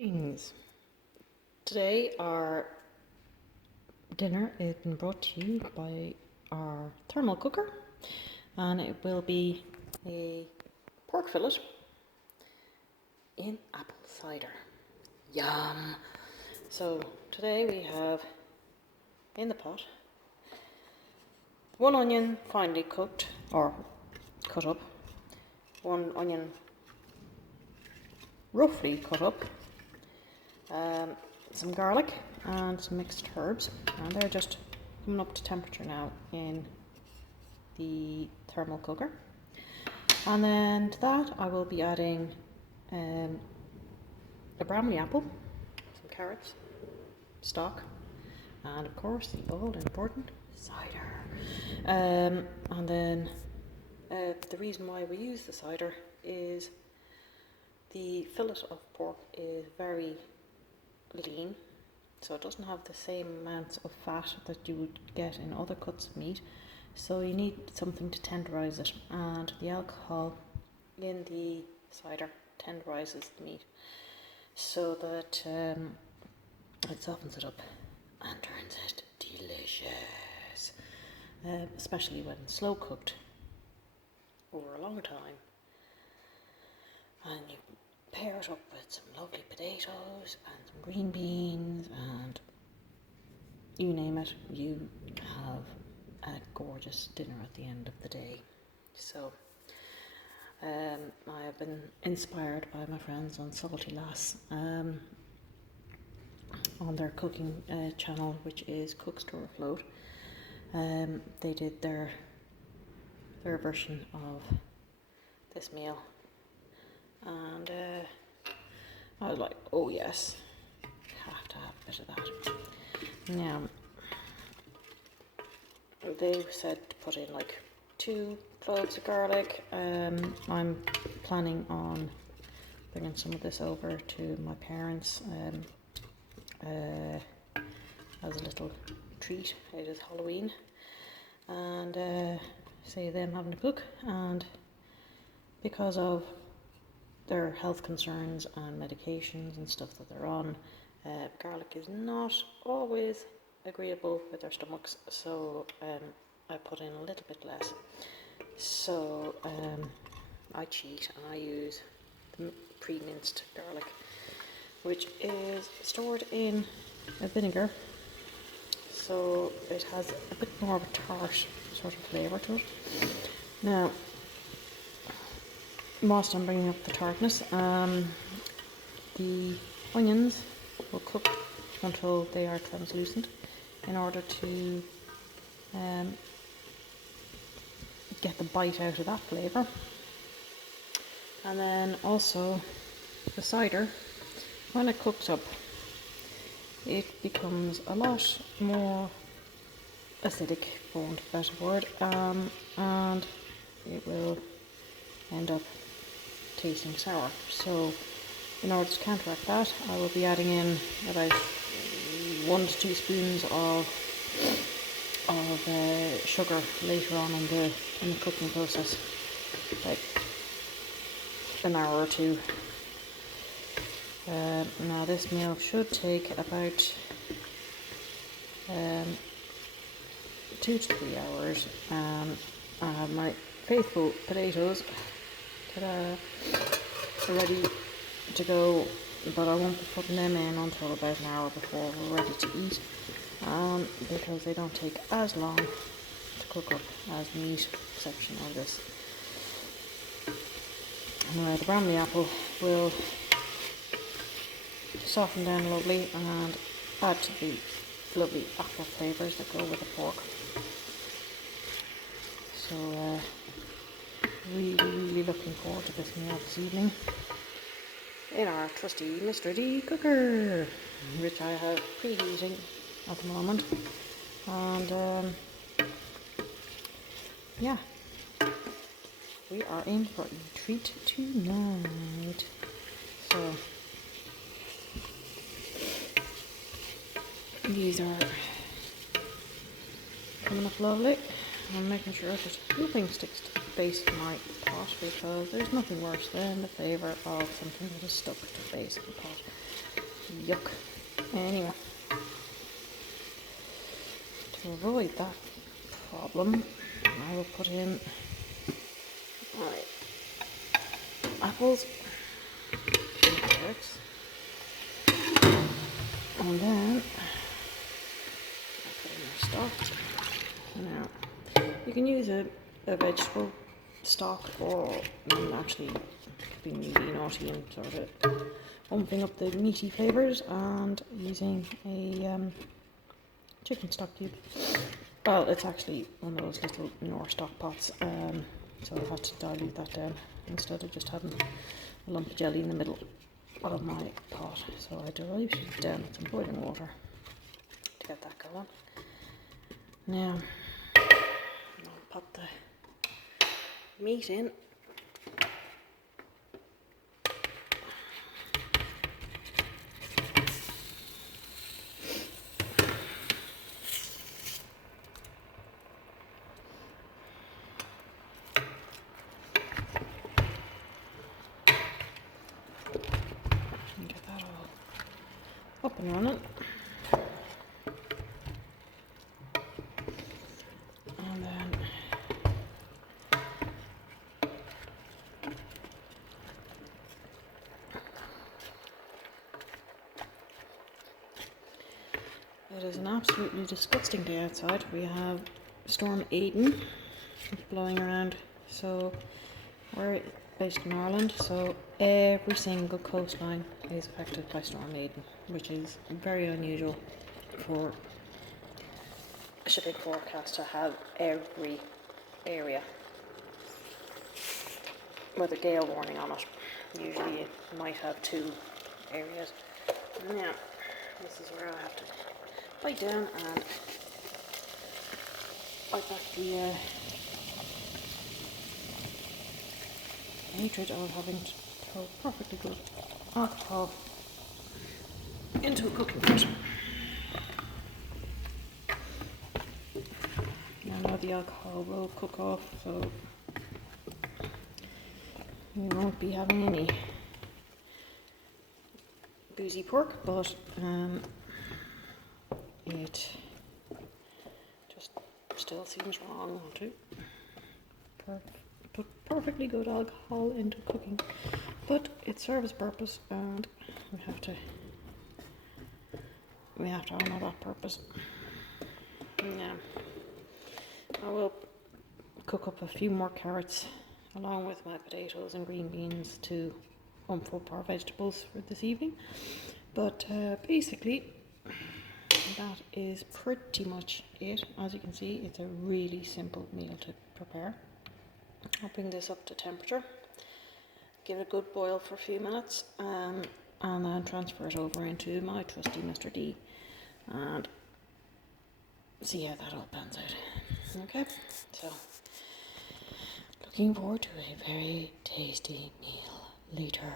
Greetings. Today our dinner is been brought to you by our thermal cooker, and it will be a pork fillet in apple cider. Yum! So today we have in the pot one onion finely cooked or cut up, one onion roughly cut up, some garlic and some mixed herbs, and they're just coming up to temperature now in the thermal cooker. And then to that I will be adding a Bramley apple, some carrots, stock, and of course the all important cider. And then the reason why we use the cider is the fillet of pork is very lean, so it doesn't have the same amounts of fat that you would get in other cuts of meat, so you need something to tenderize it, and the alcohol in the cider tenderizes the meat so that it softens it up and turns it delicious, especially when slow cooked over a long time. And you pair it up with some lovely potatoes and some green beans, and you name it, you have a gorgeous dinner at the end of the day. So I have been inspired by my friends on Salty Lass on their cooking channel, which is Cook Store Afloat. They did their version of this meal, and I was like, oh yes, have to have a bit of that. Now, they said to put in like 2 cloves of garlic. I'm planning on bringing some of this over to my parents as a little treat. It is Halloween, and see them having a cook, and because of their health concerns and medications and stuff that they're on, garlic is not always agreeable with their stomachs, so I put in a little bit less. So I cheat and I use the pre-minced garlic, which is stored in a vinegar, so it has a bit more of a tart sort of flavour to it. Now, whilst I'm bringing up the tartness, the onions will cook until they are translucent in order to get the bite out of that flavour. And then also the cider, when it cooks up, it becomes a lot more acidic, for want of a better word, and it will end up tasting sour. So in order to counteract that, I will be adding in about 1 to 2 spoons of sugar later on in the cooking process, like an hour or 2. Now this meal should take about 2 to 3 hours. I have my faithful potatoes that are ready to go, but I won't be putting them in until about an hour before we're ready to eat, because they don't take as long to cook up as the meat section of this. Now the Bramley apple will soften down lovely and add to the lovely apple flavours that go with the pork. So really looking forward to this meal this evening in our trusty Mr. D cooker, which I have preheating at the moment. And yeah, we are in for a treat tonight. So these are coming up lovely. I'm making sure that nothing sticks to the base of my pot, because there's nothing worse than the flavour of something that is stuck to the base of the pot. Yuck. Anyway, to avoid that problem, I will put in my apples and carrots, and then I put in my stock. Now, you can use a vegetable stock, or actually being really naughty and sort of umping up the meaty flavours and using a chicken stock cube. Well, it's actually one of those little Knorr stock pots, so I had to dilute that down instead of just having a lump of jelly in the middle of my pot. So I diluted it down with some boiling water to get that going. Now, I'll pop the meat in. And get that all up and running. And then it is an absolutely disgusting day outside. We have Storm Aidan blowing around. So we're based in Ireland, so every single coastline is affected by Storm Aidan, which is very unusual for a shipping forecast to have every area with a gale warning on it. Usually it might have 2 areas. Now, this is where I have to bite down and bite back the hatred of having to throw perfectly good alcohol into a cooking pot. Now the alcohol will cook off, so we won't be having any boozy pork, but it just still seems wrong to put perfectly good alcohol into cooking, but it serves a purpose, and we have to honour that purpose. Now, I will cook up a few more carrots along with my potatoes and green beans to ump up our vegetables for this evening, but basically that is pretty much it. As you can see, it's a really simple meal to prepare. I'll bring this up to temperature, give it a good boil for a few minutes, and then transfer it over into my trusty Mr. D and see how that all pans out. Okay, so looking forward to a very tasty meal later.